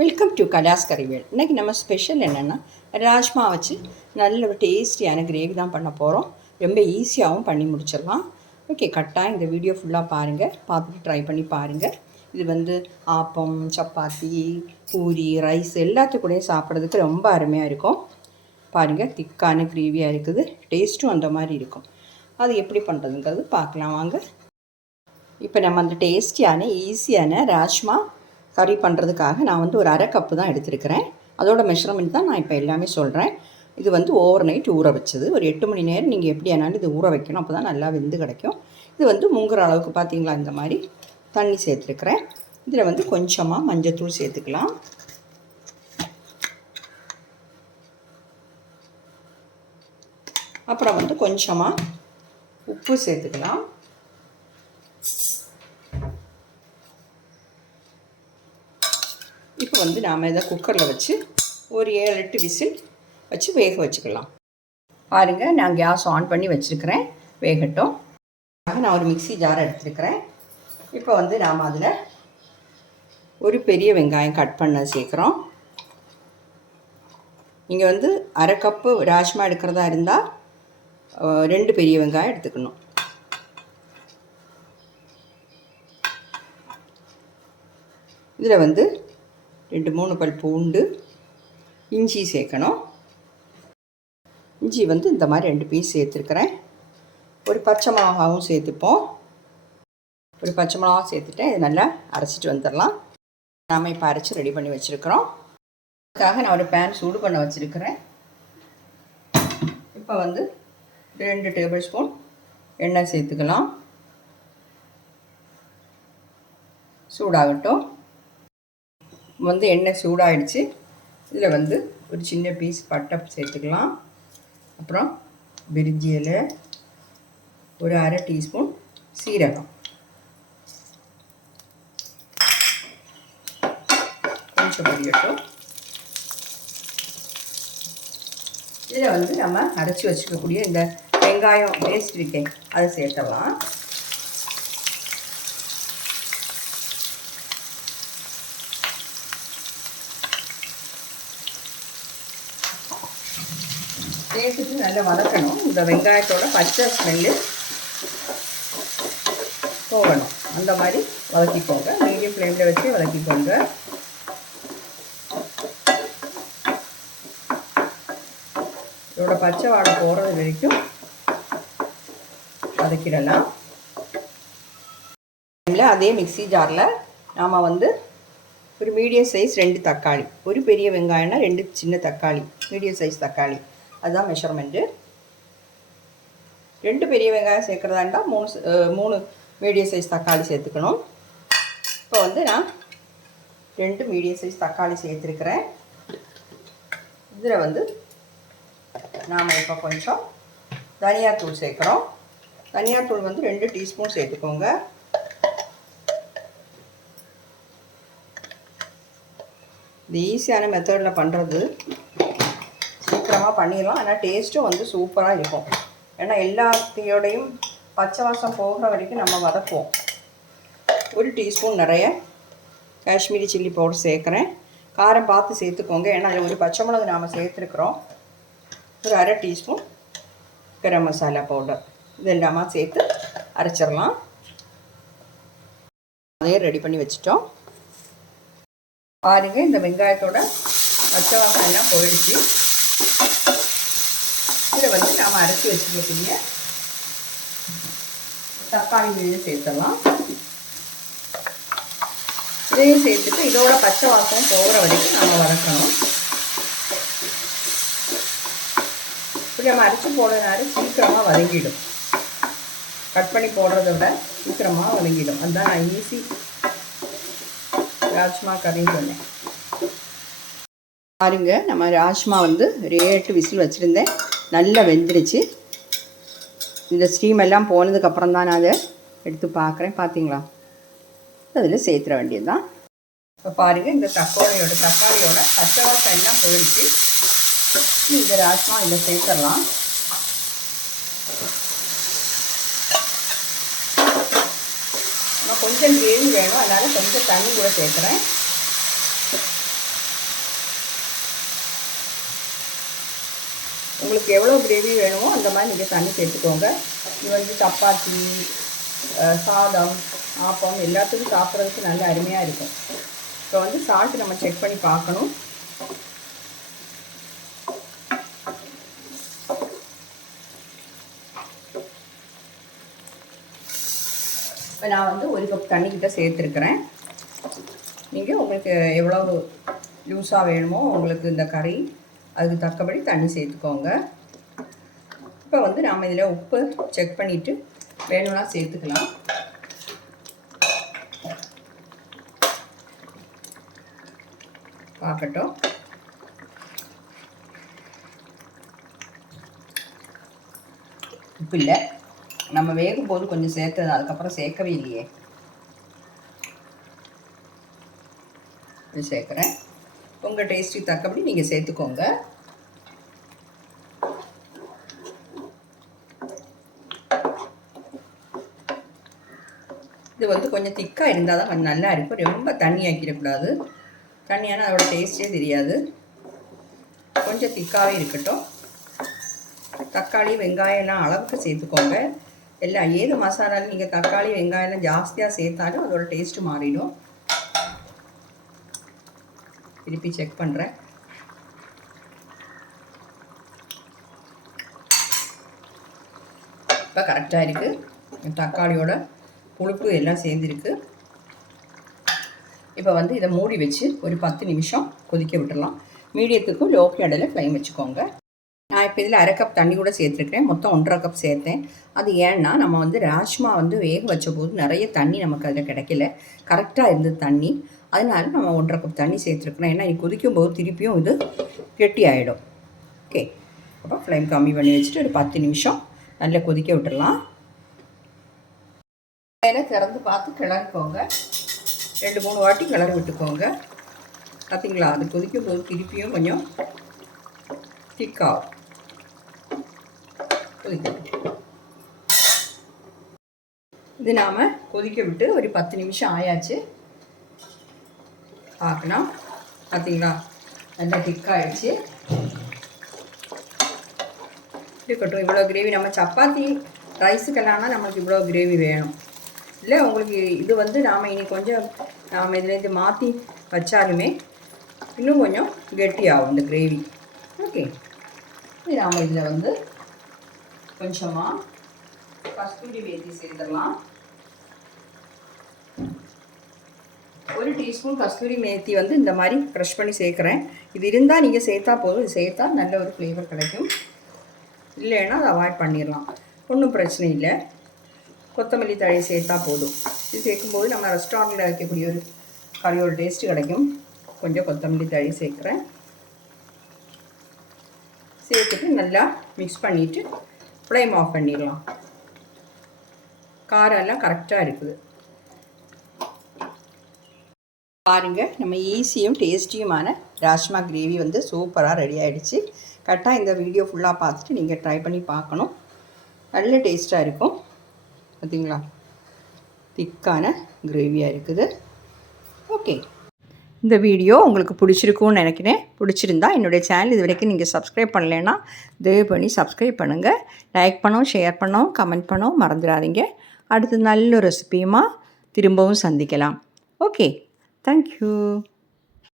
Welcome to கலாஸ் கறிவேல் இன்றைக்கி நம்ம special என்னென்னா ராஜ்மா வச்சு நல்ல ஒரு டேஸ்டியான கிரேவி தான் பண்ண போகிறோம் ரொம்ப ஈஸியாகவும் பண்ணி முடிச்சிடலாம். ஓகே கட்டாக இந்த வீடியோ ஃபுல்லாக பாருங்கள் பார்த்துட்டு ட்ரை பண்ணி பாருங்கள் இது வந்து ஆப்பம் சப்பாத்தி பூரி ரைஸ் எல்லாத்துக்கூடையும் சாப்பிட்றதுக்கு ரொம்ப அருமையாக இருக்கும். பாருங்கள் திக்கான கிரேவியாக இருக்குது. டேஸ்ட்டும் அந்த மாதிரி இருக்கும். அது எப்படி பண்ணுறதுங்கிறது பார்க்கலாம். வாங்க. இப்போ நம்ம அந்த டேஸ்டியான ஈஸியான ராஜ்மா கறி பண்ணுறதுக்காக நான் வந்து ஒரு அரை கப்பு தான் எடுத்திருக்கிறேன். அதோட மெஷர்மெண்ட் தான் நான் இப்போ எல்லாமே சொல்கிறேன் இது வந்து ஓவர் நைட் ஊற வச்சது. ஒரு எட்டு மணி நேரம் நீங்கள் எப்படி ஆனாலும் இது ஊற வைக்கணும். அப்போ தான் நல்லா வெந்து கிடைக்கும். இது வந்து முங்குற அளவுக்கு பார்த்தீங்களா இந்த மாதிரி தண்ணி சேர்த்துருக்குறேன். இதில் வந்து கொஞ்சமாக மஞ்சத்தூள் சேர்த்துக்கலாம். அப்புறம் வந்து கொஞ்சமாக உப்பு சேர்த்துக்கலாம் இப்போ வந்து நாம் இதை குக்கரில் வச்சு ஒரு ஏழு எட்டு விசில் வச்சு வேக வச்சுக்கலாம். பாருங்கள் நான் கேஸ் ஆன் பண்ணி வச்சுருக்கிறேன். வேகட்டும். நான் ஒரு மிக்சி ஜார் எடுத்துருக்கிறேன். இப்போ வந்து நாம் அதில் ஒரு பெரிய வெங்காயம் கட் பண்ண சேர்க்குறோம். நீங்கள் வந்து அரை கப்பு ராஜ்மா எடுக்கிறதா இருந்தால் ரெண்டு பெரிய வெங்காயம் எடுத்துக்கணும். இதில் வந்து ரெண்டு மூணு பல் பூண்டு இஞ்சி சேர்க்கணும். இஞ்சி வந்து இந்த மாதிரி ரெண்டு பீஸ் சேர்த்துருக்குறேன். ஒரு பச்சை மிளகாவும் சேர்த்துப்போம். ஒரு பச்சை மிளகாவும் சேர்த்துட்டு இதை நல்லா அரைச்சிட்டு வந்துடலாம். நாம் இப்போ அரைச்சி ரெடி பண்ணி வச்சுருக்குறோம். அதுக்காக நான் ஒரு பேன் சூடு பண்ண வச்சுருக்கிறேன். இப்போ வந்து ரெண்டு டேபிள் ஸ்பூன் எண்ணெய் சேர்த்துக்கலாம். சூடாகட்டும். வந்து எண்ணெய் சூடாகிடுச்சு இதில் வந்து ஒரு சின்ன பீஸ் பட்டை சேர்த்துக்கலாம். அப்புறம் பிரிஞ்சி இலை ஒரு அரை டீஸ்பூன் சீரகம். கொஞ்சம் பொரியட்டும். இதில் வந்து நம்ம அரைச்சி வச்சுக்கக்கூடிய இந்த வெங்காயம் வேஸ்ட் இருக்கேன் அதை சேர்த்தலாம் சேர்த்துட்டு நல்லா வதக்கணும் இந்த வெங்காயத்தோட பச்சை ஸ்மெல்லு போகணும் அந்த மாதிரி வதக்கிக்கோங்க மீடியம் ஃப்ளேமில் வச்சு வதக்கிக்கோங்க இதோட பச்சை வாடை போகிறது வரைக்கும் வதக்கிடலாம் அதே மிக்சி ஜாரில் நாம் வந்து ஒரு மீடியம் சைஸ் ரெண்டு தக்காளி ஒரு பெரிய வெங்காயம்னா ரெண்டு சின்ன தக்காளி மீடியம் சைஸ் தக்காளி அதுதான் மெஷர்மெண்ட்டு ரெண்டு பெரிய வெங்காயம் சேர்க்குறதா இருந்தால் மூணு மூணு மீடியம் சைஸ் தக்காளி சேர்த்துக்கணும். இப்போ வந்து நான் ரெண்டு மீடியம் சைஸ் தக்காளி சேர்த்துருக்குறேன். இதில் வந்து நாம் இப்போ கொஞ்சம் தனியாத்தூள் சேர்க்குறோம். தனியாத்தூள் வந்து ரெண்டு டீஸ்பூன் சேர்த்துக்கோங்க. இது ஈஸியான மெத்தடில் பண்ணுறது சீக்கிரமாக பண்ணிடலாம். ஆனால் டேஸ்ட்டும் வந்து சூப்பராக இருக்கும். ஏன்னா எல்லாத்தையோடையும் பச்சை வாசம் போகிற வரைக்கும் நம்ம வதக்குவோம். ஒரு டீஸ்பூன் நிறைய காஷ்மீரி சில்லி பவுடர் சேர்க்குறேன். காரம் பார்த்து சேர்த்துக்கோங்க. ஏன்னா அதில் ஒரு பச்சை மிளகு நாம் சேர்த்துருக்குறோம். ஒரு அரை டீஸ்பூன் கரம் மசாலா பவுடர். இது சேர்த்து அரைச்சிடலாம். அதையும் ரெடி பண்ணி வச்சுட்டோம். பாருங்கள் இந்த வெங்காயத்தோட பச்சை வாசம் எல்லாம் போயிடுச்சு. இதை வந்து நாம் அரைச்சி வச்சுக்கக்கூடிய தக்காளி மீன் சேர்த்துடலாம். இதையும் சேர்த்துட்டு இதோட பச்சை வாசம் போகிற வரைக்கும் நம்ம வதக்கணும். இப்படி நம்ம அரைச்சி போடுறதுனால சீக்கிரமாக வதங்கிடும். கட் பண்ணி போடுறத விட சீக்கிரமாக வதங்கிடும். அதுதான் நான் ஈஸி ராஜ்மா கறின்னு சொன்னேன். பாருங்க நம்ம ராஜ்மா வந்து ஒரு ஏட்டு விசில் வச்சுருந்தேன். நல்லா வெந்துருச்சு. இந்த ஸ்டீம் எல்லாம் போனதுக்கப்புறம் தான் நான் அதை எடுத்து பார்க்குறேன். பார்த்தீங்களா? அதில் சேர்த்துற வேண்டியது தான் இப்போ பாருங்கள் இந்த தக்காளியோட தக்காளியோட பச்சை வாசம் எல்லாம் போயிடுச்சு. இந்த ராஜ்மா இதில் சேர்த்துடலாம். கொஞ்சம் கிரேவி வேணும் அதனால் கொஞ்சம் தண்ணி கூட சேர்க்குறேன். உங்களுக்கு எவ்வளோ கிரேவி வேணுமோ அந்த மாதிரி நீங்கள் தண்ணி சேர்த்துக்கோங்க. இது வந்து சப்பாத்தி சாதம் ஆப்பம் எல்லாத்துக்கும் சாப்பிட்றதுக்கு நல்ல அருமையாக இருக்கும். இப்போ வந்து சால்ட்டு நம்ம செக் பண்ணி பார்க்கணும். இப்போ நான் வந்து ஒரு கப் தண்ணிக்கிட்ட சேர்த்துருக்குறேன். நீங்கள் உங்களுக்கு எவ்வளோ லூஸாக வேணுமோ உங்களுக்கு இந்த கறி அதுக்கு தக்கபடி தண்ணி சேர்த்துக்கோங்க. இப்போ வந்து நாம் இதில் உப்பு செக் பண்ணிவிட்டு வேணும்னா சேர்த்துக்கலாம். பார்க்கட்டும். உப்பு இல்லை. நம்ம வேகும் போது கொஞ்சம் சேர்த்தது அதுக்கப்புறம் சேர்க்கவே இல்லையே. சேர்க்குறேன். உங்கள் டேஸ்ட்டுக்கு தக்கபடி நீங்கள் சேர்த்துக்கோங்க. இது வந்து கொஞ்சம் திக்காக இருந்தால் தான் கொஞ்சம் நல்லா இருக்கும். ரொம்ப தண்ணி ஆக்கிடக்கூடாது. தண்ணியான அதோட டேஸ்ட்டே தெரியாது. கொஞ்சம் திக்காகவே இருக்கட்டும். தக்காளி வெங்காயம்லாம் அளவுக்கு சேர்த்துக்கோங்க. எல்லாம் ஏது மசாலாலும் நீங்கள் தக்காளி வெங்காயம்லாம் ஜாஸ்தியாக சேர்த்தாலும் அதோட டேஸ்ட்டு மாறிடும். திருப்பி செக் பண்ணுறேன் இப்போ கரெக்டாக இருக்குது தக்காளியோட புளிப்பு எல்லாம் சேர்ந்துருக்கு. இப்போ வந்து இதை மூடி வச்சு ஒரு பத்து நிமிஷம் கொதிக்க விட்டுடலாம் மீடியத்துக்கும் லோ ஃப்ளேடில் ஃப்ளைம் வச்சுக்கோங்க. நான் இப்போ இதில் அரை கப் தண்ணி கூட சேர்த்துருக்கேன் மொத்தம் ஒன்றரை கப் சேர்த்தேன். அது ஏன்னா நம்ம வந்து ராஜ்மா வந்து வேக வச்ச போது நிறைய தண்ணி நமக்கு அதில் கிடைக்கல. கரெக்டாக இருந்தது தண்ணி. அதனால நம்ம ஒன்றரை கப் தண்ணி சேர்த்துருக்கணும். ஏன்னா இது கொதிக்கும் போது திருப்பியும் இது கெட்டி ஆகிடும் ஓகே அப்போ ஃப்ளேம் கம்மி பண்ணி வச்சுட்டு ஒரு பத்து நிமிஷம் நல்லா கொதிக்க விட்டுடலாம். மேலே திறந்து பார்த்து கிளறிக்கோங்க. ரெண்டு மூணு வாட்டி கிளறி விட்டுக்கோங்க. பார்த்தீங்களா அது கொதிக்கும் போது திருப்பியும் கொஞ்சம் திக்காகும் கொதிக்க இது நாம் கொதிக்க விட்டு ஒரு பத்து நிமிஷம் ஆயாச்சு. பார்க்கலாம் பார்த்தீங்களா? நல்லா திக்காயிடுச்சு இருக்கட்டும் இவ்வளோ கிரேவி நம்ம சப்பாத்தி ரைஸுக்கெல்லாம்னா நம்மளுக்கு இவ்வளோ கிரேவி வேணும். இல்லை உங்களுக்கு இது வந்து நாம் இனி கொஞ்சம் நாம் இதுலேருந்து மாற்றி வச்சாலுமே இன்னும் கொஞ்சம் கெட்டியாகும் இந்த கிரேவி ஓகே நாம் இதில் வந்து கொஞ்சமாக கஸ்தூரி மேத்தி சேர்த்துடலாம். ஒரு டீஸ்பூன் கஸ்தூரி மேத்தி வந்து இந்த மாதிரி க்ரஷ் பண்ணி சேர்க்குறேன். இது இருந்தால் நீங்கள் சேர்த்தா போதும். இது சேர்த்தா நல்ல ஒரு ஃப்ளேவர் கிடைக்கும். இல்லைன்னா அதை அவாய்ட் பண்ணிடலாம். ஒன்றும் பிரச்சனை இல்லை. கொத்தமல்லி தழை சேர்த்தா போதும். இது சேர்க்கும்போது நம்ம ரெஸ்டாரண்ட்டில் வைக்கக்கூடிய ஒரு கறியோட டேஸ்ட்டு கிடைக்கும். கொஞ்சம் கொத்தமல்லி தழை சேர்க்குறேன். சேர்த்துட்டு நல்லா மிக்ஸ் பண்ணிவிட்டு ஃப்ளேம் ஆஃப் பண்ணிடலாம். காரம் எல்லாம் கரெக்டாக இருக்குது. பாருங்கள் நம்ம ஈஸியும் டேஸ்டியுமான ராஜ்மா கிரேவி வந்து சூப்பராக ரெடி ஆகிடுச்சு கரெக்டாக இந்த வீடியோ ஃபுல்லாக பார்த்துட்டு நீங்கள் ட்ரை பண்ணி பார்க்கணும். நல்ல டேஸ்ட்டாக இருக்கும். பார்த்தீங்களா திக்கான கிரேவியாக இருக்குது. ஓகே இந்த வீடியோ உங்களுக்கு பிடிச்சிருக்கும்னு நினைக்கிறேன். பிடிச்சிருந்தா என்னுடைய சேனல் இது வரைக்கும் நீங்கள் சப்ஸ்கிரைப் பண்ணலைன்னா தயவு பண்ணி சப்ஸ்கிரைப் பண்ணுங்கள் லைக் பண்ணோம் ஷேர் பண்ணோம் கமெண்ட் பண்ணோம் மறந்துடாதீங்க. அடுத்து நல்ல ரெசிபியுமா திரும்பவும் சந்திக்கலாம். Okay Thank you.